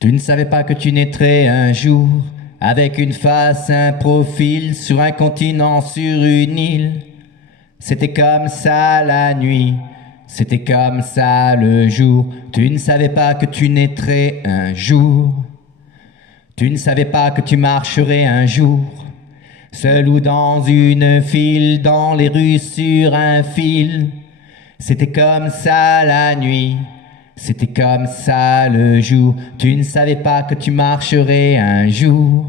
Tu ne savais pas que tu naîtrais un jour, avec une face, un profil, sur un continent, sur une île. C'était comme ça la nuit, c'était comme ça le jour. Tu ne savais pas que tu naîtrais un jour. Tu ne savais pas que tu marcherais un jour, seul ou dans une file, dans les rues sur un fil. C'était comme ça la nuit, c'était comme ça le jour. Tu ne savais pas que tu marcherais un jour.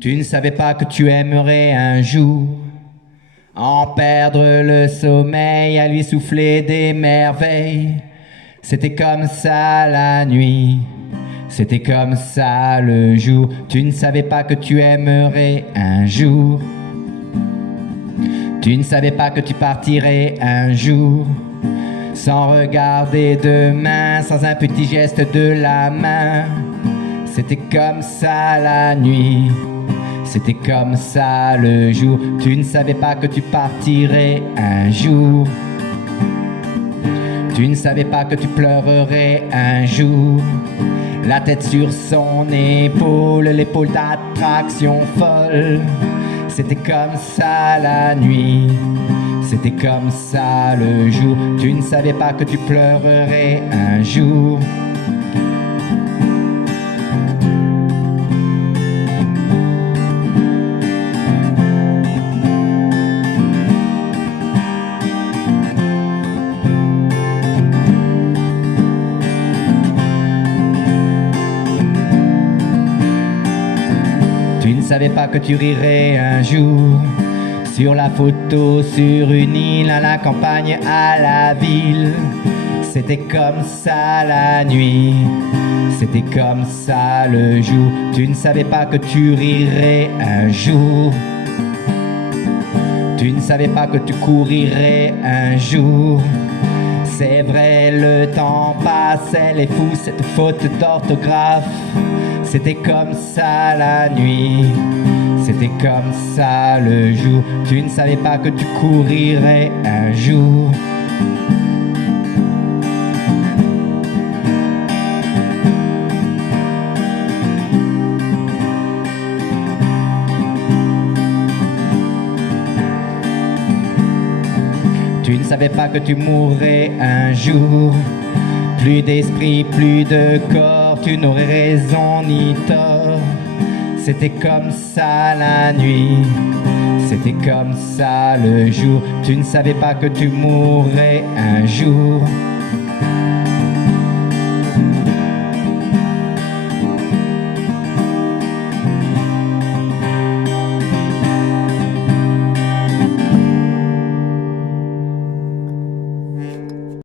Tu ne savais pas que tu aimerais un jour en perdre le sommeil, à lui souffler des merveilles. C'était comme ça la nuit, c'était comme ça le jour. Tu ne savais pas que tu aimerais un jour. Tu ne savais pas que tu partirais un jour, sans regarder demain, sans un petit geste de la main. C'était comme ça la nuit, c'était comme ça le jour. Tu ne savais pas que tu partirais un jour. Tu ne savais pas que tu pleurerais un jour, la tête sur son épaule, l'épaule d'attraction folle. C'était comme ça la nuit, c'était comme ça le jour. Tu ne savais pas que tu pleurerais un jour. Tu ne savais pas que tu rirais un jour, sur la photo, sur une île, à la campagne, à la ville. C'était comme ça la nuit, c'était comme ça le jour. Tu ne savais pas que tu rirais un jour. Tu ne savais pas que tu courirais un jour. C'est vrai, le temps passe, elle est fou, cette faute d'orthographe. C'était comme ça la nuit, c'était comme ça le jour. Tu ne savais pas que tu courirais un jour. Tu ne savais pas que tu mourrais un jour. Plus d'esprit, plus de corps, tu n'aurais raison ni tort. C'était comme ça la nuit, c'était comme ça le jour. Tu ne savais pas que tu mourrais un jour.